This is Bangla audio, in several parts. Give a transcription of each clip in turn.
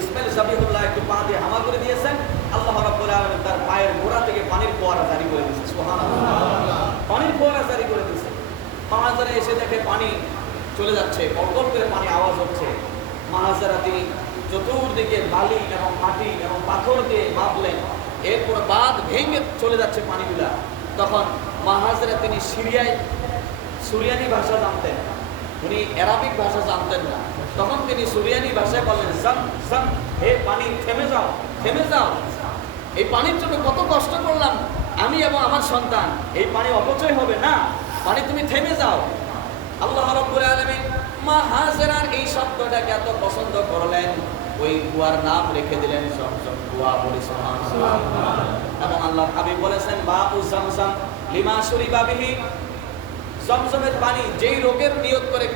ইসমাইল জাবিহুল্লাহ একটু পা দিয়ে হামা করে দিয়েছেন, আল্লাহ রাব্বুল আলামিন তার পায়ের গোড়া থেকে পানির ফোয়ারা জারি করে দিয়েছে। সুবহানাল্লাহ, পানির ফোয়ারা জারি করে দিয়েছে। মাহাজারা এসে দেখে পানি চলে যাচ্ছে, গলগল করে পানি আওয়াজ হচ্ছে। মাহাজারা তিনি চতুর্দিকে বালি এবং মাটি এবং পাথর দিয়ে মাপলেন, এরপর বাঁধ ভেঙে চলে যাচ্ছে পানিগুলা। তখন মাহাজারা তিনি সুরিয়ানি ভাষা জানতেন, উনি অ্যারাবিক ভাষা জানতেন না। তখন তিনি সুরিয়ানি ভাষায় বললেন, জাম জাম, হে পানি থেমে যাও, থেমে যাও। এই পানির জন্য কত কষ্ট করলাম আমি এবং আমার সন্তান, এই পানি অপচয় হবে না, পানি তুমি থেমে যাও। আল্লাহ রাব্বুল আলামিন মাহাজারার এই শব্দটাকে এত পছন্দ করলেন, ওই কুয়ার নাম রেখে দিলেন জমজম কুয়া। বলি সুবহানাল্লাহ। এবং আল্লাহ হাবিব বলেছেন, বাউ জামজাম লিমা শুরিবা বিহি, জমজমের পানি যেই রোগের নিয়ত করে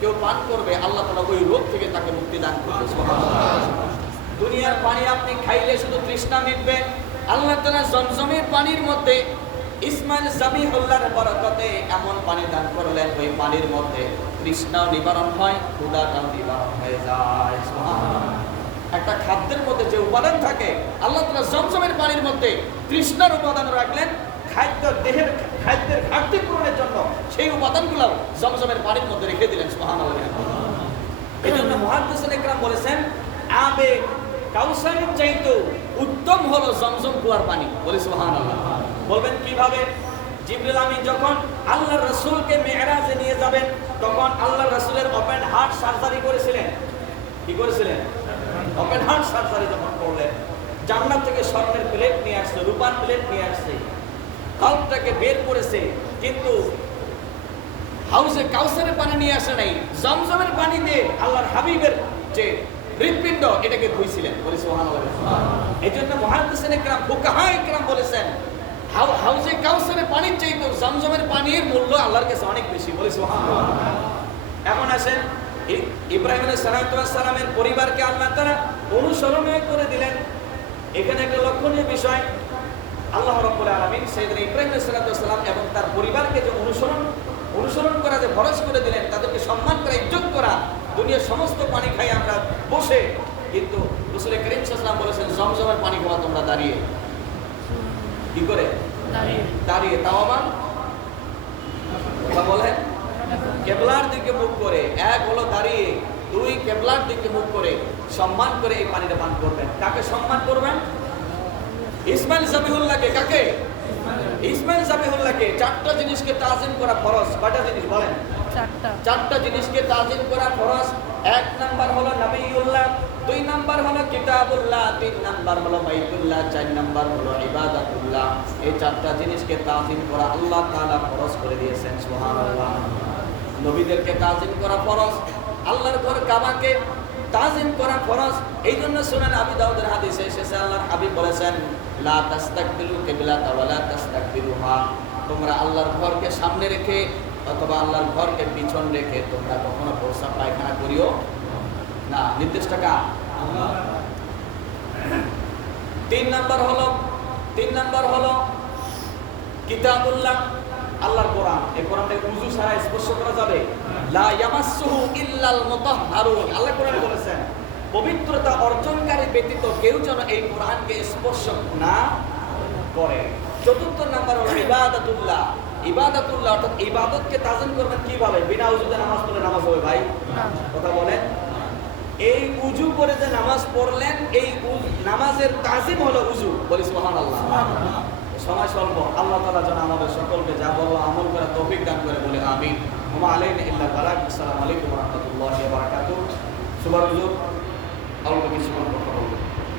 কেউ পান করবে, আল্লাহ তাআলা ওই রোগ থেকে তাকে মুক্তি দান করবে। সুবহানাল্লাহ। দুনিয়ার পানি আপনি খাইলে শুধু তৃষ্ণা মিটবে, আল্লাহ তাআলা জমজমের পানির মধ্যে ইসমাইল জাবিহুল্লাহর বরকতে এমন পানি দান করলেন, ওই পানির মধ্যে তৃষ্ণাও নিবারণ হয়, ক্ষুধাটাও নিবারণ হয়ে যায়। সুবহানাল্লাহ। একটা খাদ্যের মধ্যে যে উপাদান থাকে, আল্লাহ তাআলা জমজমের পানির মধ্যে তৃষ্ণার উপাদান রাখলেন, দেহের খাদ্যের ঘাটতি পূরণের জন্য সেই উপাদানগুলো জমজমের পানির মধ্যে রেখে দিলেন। সুবহানাল্লাহ। এই জন্য মুহাদ্দিসিন ইকরাম বলেছেন, আবে কাউসারের চাইতে উত্তম হলো জমজম কুয়ার পানি। বলি সুবহানাল্লাহ। বলবেন কিভাবে? জিবরিল আমিন যখন আল্লাহর রাসূলকে মিরাজে নিয়ে যাবেন, তখন আল্লাহর রাসূলের ওপেন হার্ট সার্জারি করেছিলেন। কি করেছিলেন? ওপেন হার্ট সার্জারি যখন করলেন, জান্নাত থেকে স্বর্ণের প্লেট নিয়ে আসছে, রূপার প্লেট নিয়ে আসছে, কাউটাকে বের করেছে, কিন্তু হাউজে কাউসারের পানি নিয়ে আসে নাই, জমজমের পানি দিয়ে আল্লাহর হাবিবের যে হৃৎপিণ্ড এটাকে ধুইছিলেন। বলি সুবহানাল্লাহ। এই জন্য মুহাদ্দিসিন ইকরাম, ফুকাহা ইকরাম বলেছেন, হাউজে কাউসারের পানির চাইতে জমজমের পানির মূল্য আল্লাহর কাছে অনেক বেশি। বলি সুবহানাল্লাহ। এখন আসেন, ইব্রাহিম আলাইহিস সালামের পরিবারকে আল্লাহ তাআলা অনুসরণ করে দিলেন। এখানে একটা লক্ষণীয় বিষয়, আল্লাহ রাব্বুল আলামিন সাইয়েদনা ইব্রাহিম আলাইহিস সালাম এবং তার পরিবারকে যে অনুসরণ করা যে ফরজ করে দিলেন, তাদেরকে সম্মান করা, ইজ্জত করা। দুনিয়ার সমস্ত পানি খাই আমরা বসে, কিন্তু রাসূল করিম সাল্লাল্লাহু আলাইহি ওয়াসাল্লাম বলেছেন, জমজমের পানি খাওয়া তোমরা দাঁড়িয়ে। কি করে? দাঁড়িয়ে। তাও আবার কথা বলেন, কিবলার দিকে মুখ করে। এক হলো দাঁড়িয়ে, দুই কিবলার দিকে মুখ করে সম্মান করে এই পানিটা পান করবেন। কাকে সম্মান করবেন? ইসমাইল জাবিহুল্লাহকে। কাকে? ইসমাইল জাবিহুল্লাহকে। চারটা জিনিসকে তাজিম করা ফরজ। কয়টা জিনিস বলেন? চারটা জিনিসকে তাজিম করা ফরজ। এক নাম্বার হলো নবিয়ুল্লাহ, দুই নাম্বার হলো কিতাবুল্লাহ, তিন নাম্বার হলো বাইতুল্লাহ, চার নাম্বার হলো ইবাদাতুল্লাহ। এই চারটা জিনিসকে তাজিম করা আল্লাহ তাআলা ফরজ করে দিয়েছেন। সুবহানাল্লাহ। নবীদেরকে তাজিম করা ফরজ, আল্লাহর ঘর কাবাকে তাজিম করা ফরজ। এই জন্য সুনান আবু দাউদের হাদিসে এসেছে, আল্লাহর হাবিব বলেছেন, লা তাস্তাকবিলু কিবলাতা ওয়া লা তাস্তাকবিলুহা, তোমরা আল্লাহর ঘরকে সামনে রেখে অথবা আল্লাহর ঘরকে পিছন রেখে তোমরা কখনো প্রস্রাব পায়খানা করিও না। নির্দেশটা কার? আল্লাহ। তিন নাম্বার হলো কিতাবুল্লাহ, আল্লাহর কোরআন। এই কোরআনটাকে ওযু ছাড়া স্পর্শ করা যাবে? লা ইয়ামাসসুহু ইল্লাল মুতাহহারুন। আল্লাহ কোরআনে বলেছেন, পবিত্রতা অর্জনকারী ব্যতীত কেউ যেন এই কোরআনকে স্পর্শ না করে। চতুর্থ নাম্বার হলো ইবাদাতুল্লাহ। ইবাদাতুল্লাহ অর্থাৎ ইবাদতকে তাজিম করবেন কিভাবে? বিনা ওযুতে নামাজ পড়লে নামাজ হবে ভাই? কথা বলেন। এই উযু করে যে নামাজ পড়লেন, এই নামাজের তাজিম হলো উযু। বলি সুবহানাল্লাহ। সময় স্বল্প, আল্লাহ তাআলা যেন আমাদের সকলকে যা বলল আমল করার তৌফিক দান করে, বলে আমিন। ওয়া আলাইনা ইল্লা বালাগ। আসসালামু আলাইকুম ওয়া রাহমাতুল্লাহি ওয়া বারাকাতুহু। সুবহানাল্লাহ। অল্প কিছু কথা বলবো।